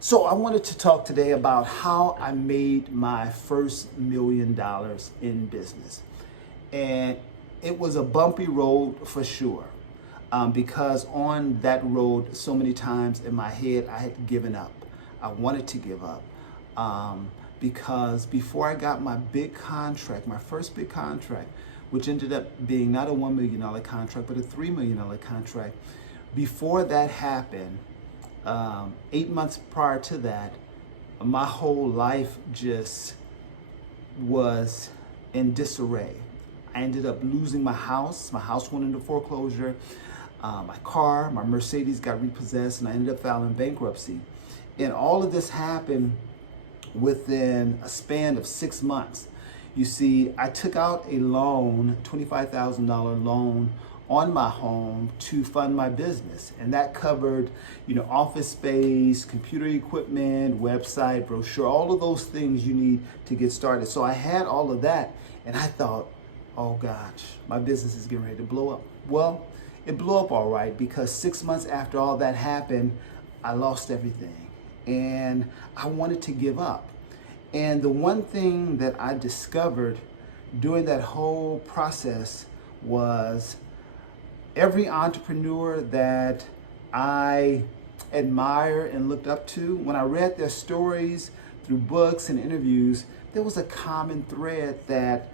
So I wanted to talk today about how I made my first $1 million in business. And it was a bumpy road for sure. Because on that road, so many times in my head, I had given up. I wanted to give up. Because before I got my big contract, my first big contract, which ended up being not a $1 million contract, but a $3 million contract, before that happened, 8 months prior to that, my whole life just was in disarray. I ended up losing my house. My house went into foreclosure. My car, my Mercedes got repossessed, and I ended up filing bankruptcy. And all of this happened within a span of 6 months. You see, I took out a loan, $25,000 loan on my home to fund my business. And that covered, office space, computer equipment, website, brochure, all of those things you need to get started. So I had all of that, and I thought, oh gosh, my business is getting ready to blow up. Well, it blew up all right, because 6 months after all that happened, I lost everything. And I wanted to give up. And the one thing that I discovered during that whole process was every entrepreneur that I admire and looked up to, when I read their stories through books and interviews, there was a common thread that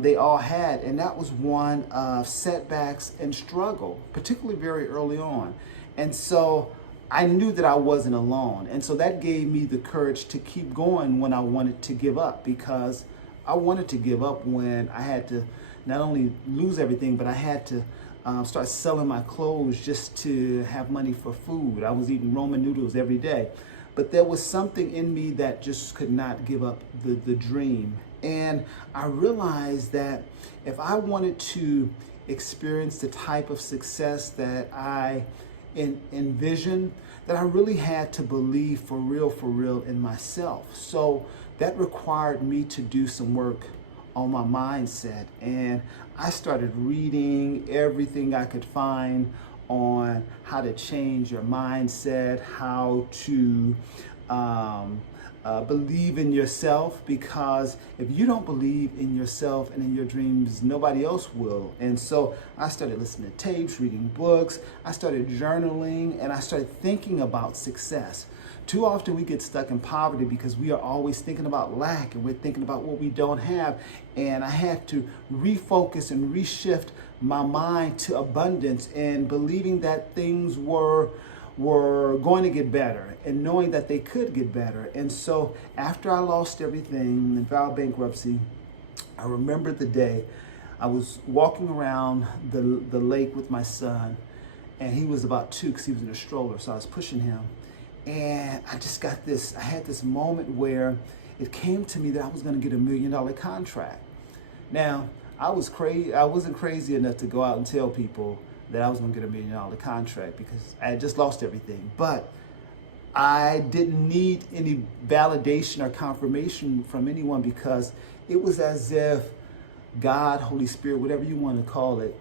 they all had, and that was one of setbacks and struggle, particularly very early on. And so I knew that I wasn't alone. And so that gave me the courage to keep going when I wanted to give up, because I wanted to give up when I had to not only lose everything, but I had to start selling my clothes just to have money for food. I was eating ramen noodles every day. But there was something in me that just could not give up the dream. And I realized that if I wanted to experience the type of success that I envisioned, that I really had to believe for real in myself. So that required me to do some work on my mindset. And I started reading everything I could find on how to change your mindset, how to believe in yourself, because if you don't believe in yourself and in your dreams, nobody else will. And so I started listening to tapes, reading books, I started journaling, and I started thinking about success. Too often we get stuck in poverty because we are always thinking about lack, and we're thinking about what we don't have. And I had to refocus and reshift my mind to abundance and believing that things were going to get better and knowing that they could get better. And so after I lost everything and filed bankruptcy, I remember the day I was walking around the lake with my son, and he was about 2 because he was in a stroller, so I was pushing him. And I had this moment where it came to me that I was going to get a $1 million contract. Now, I wasn't crazy enough to go out and tell people that I was going to get a $1 million contract, because I had just lost everything. But I didn't need any validation or confirmation from anyone, because it was as if God, Holy Spirit, whatever you want to call it,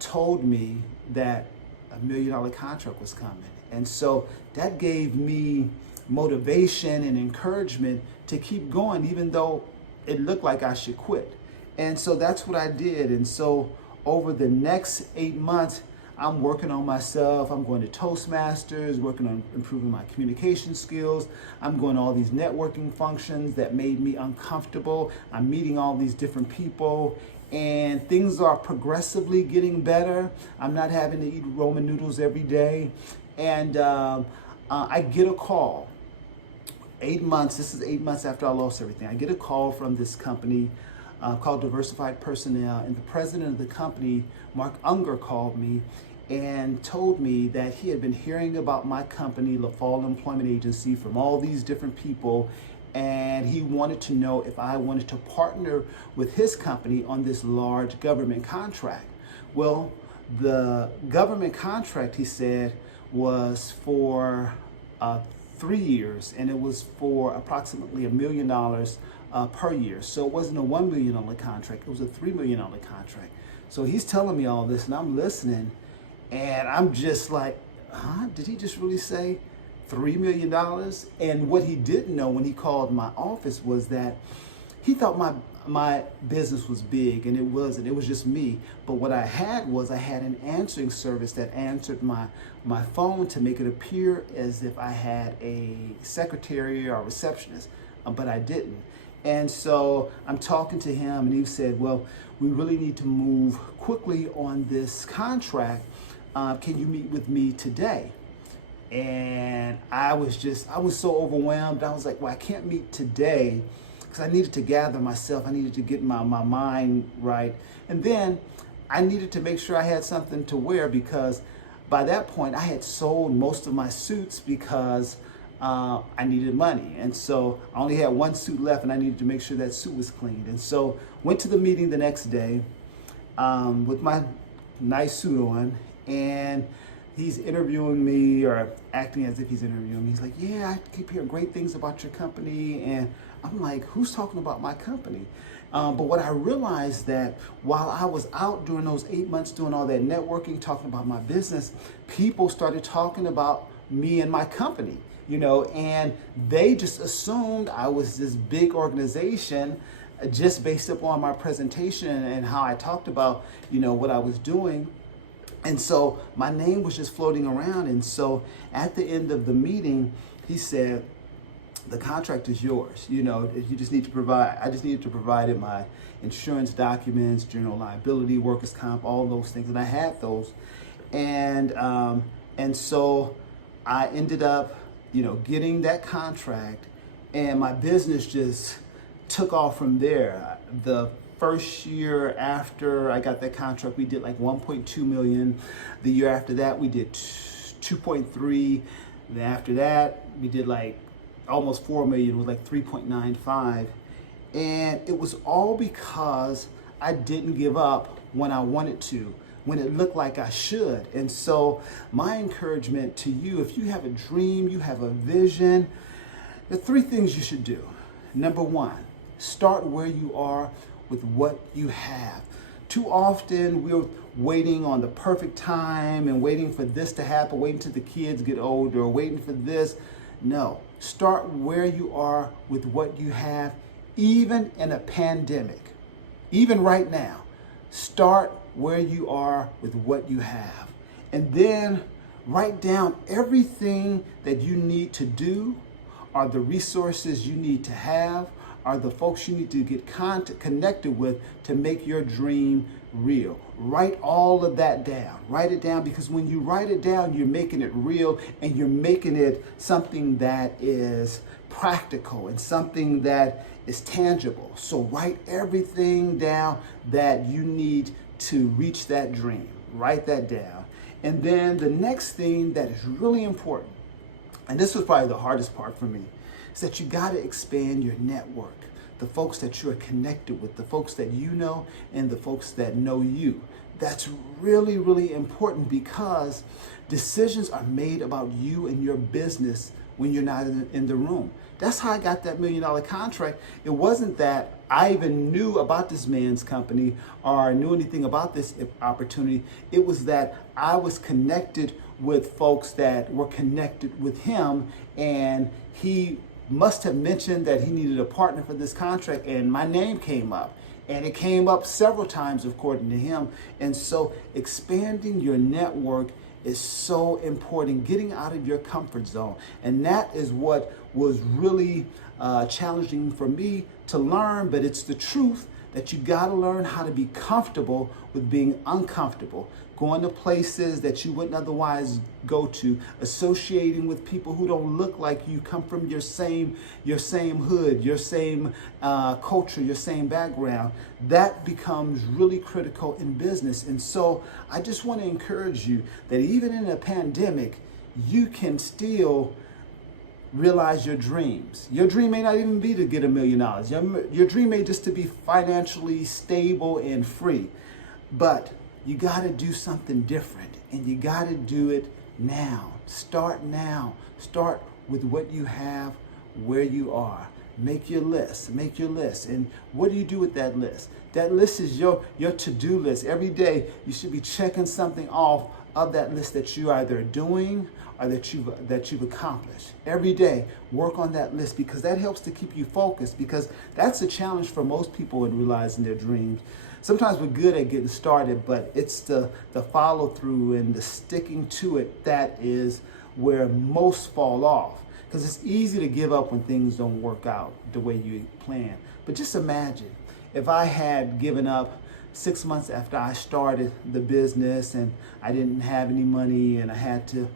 told me that a $1 million contract was coming. And so that gave me motivation and encouragement to keep going, even though it looked like I should quit. And so that's what I did. And so over the next 8 months, I'm working on myself. I'm going to Toastmasters, working on improving my communication skills. I'm going to all these networking functions that made me uncomfortable. I'm meeting all these different people, and things are progressively getting better. I'm not having to eat ramen noodles every day. And I get a call. 8 months, this is 8 months after I lost everything. I get a call from this company called Diversified Personnel, and the president of the company, Mark Unger, called me and told me that he had been hearing about my company, LaFall Employment Agency, from all these different people, and he wanted to know if I wanted to partner with his company on this large government contract. Well, the government contract, he said, was for 3 years, and it was for approximately $1 million per year. So it wasn't a $1 million contract, it was a $3 million contract. So he's telling me all this, and I'm listening, and I'm just like, huh? Did he just really say $3 million. And what he didn't know when he called my office was that he thought my business was big, and it wasn't. It was just me. But what I had an answering service that answered my phone to make it appear as if I had a secretary or a receptionist, but I didn't. And so I'm talking to him, and he said, well, we really need to move quickly on this contract. Can you meet with me today? And I was so overwhelmed. I was like, well, I can't meet today because I needed to gather myself. I needed to get my mind right. And then I needed to make sure I had something to wear, because by that point I had sold most of my suits because I needed money. And so I only had one suit left, and I needed to make sure that suit was cleaned. And so went to the meeting the next day with my nice suit on, and he's interviewing me, or acting as if he's interviewing me. He's like, yeah, I keep hearing great things about your company. And I'm like, who's talking about my company? But what I realized that while I was out during those 8 months doing all that networking, talking about my business, people started talking about me and my company, and they just assumed I was this big organization just based upon my presentation and how I talked about, what I was doing. And so my name was just floating around. And so at the end of the meeting, he said, the contract is yours. You just need to provide, I just needed to provide my insurance documents, general liability, workers' comp, all those things. And I had those. And so I ended up, getting that contract, and my business just took off from there. The first year after I got that contract, we did like 1.2 million. The year after that, we did 2.3. Then after that, we did like almost 4 million, with like 3.95. And it was all because I didn't give up when I wanted to, when it looked like I should. And so my encouragement to you, if you have a dream, you have a vision, there are 3 things you should do. Number 1, start where you are with what you have. Too often we're waiting on the perfect time and waiting for this to happen, waiting till the kids get older, waiting for this. No, start where you are with what you have, even in a pandemic. Even right now, start where you are with what you have. And then write down everything that you need to do, are the resources you need to have, are the folks you need to get connected with to make your dream real. Write all of that down. Write it down, because when you write it down, you're making it real, and you're making it something that is practical and something that is tangible. So write everything down that you need to reach that dream. Write that down. And then the next thing that is really important, and this was probably the hardest part for me, is that you got to expand your network. The folks that you're connected with, the folks that you know, and the folks that know you. That's really, really important, because decisions are made about you and your business when you're not in the room. That's how I got that $1 million contract. It wasn't that I even knew about this man's company or knew anything about this opportunity. It was that I was connected with folks that were connected with him, and he must have mentioned that he needed a partner for this contract, and my name came up. And it came up several times according to him. And so expanding your network is so important, getting out of your comfort zone. And that is what was really challenging for me to learn, but it's the truth that you gotta learn how to be comfortable with being uncomfortable, going to places that you wouldn't otherwise go to, associating with people who don't look like you, come from your same hood, your same culture, your same background. That becomes really critical in business. And so I just want to encourage you that even in a pandemic, you can still realize your dreams. Your dream may not even be to get $1 million. Your dream may just to be financially stable and free. But you got to do something different, and you got to do it now. Start now. Start with what you have, where you are. Make your list. Make your list. And what do you do with that list? That list is your to-do list. Every day you should be checking something off of that list that you either doing or that you've accomplished. Every day, work on that list, because that helps to keep you focused, because that's a challenge for most people in realizing their dreams. Sometimes we're good at getting started, but it's the follow through and the sticking to it that is where most fall off. Because it's easy to give up when things don't work out the way you plan. But just imagine if I had given up 6 months after I started the business and I didn't have any money and I had to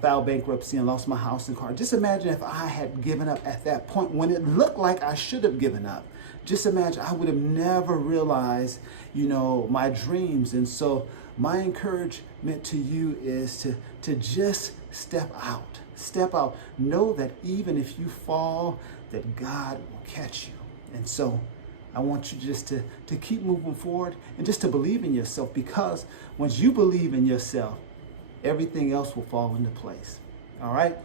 file bankruptcy and lost my house and car. Just imagine if I had given up at that point when it looked like I should have given up. Just imagine, I would have never realized, my dreams. And so my encouragement to you is to just step out. Step out. Know that even if you fall, that God will catch you. And so I want you just to keep moving forward and just to believe in yourself, because once you believe in yourself, everything else will fall into place. All right?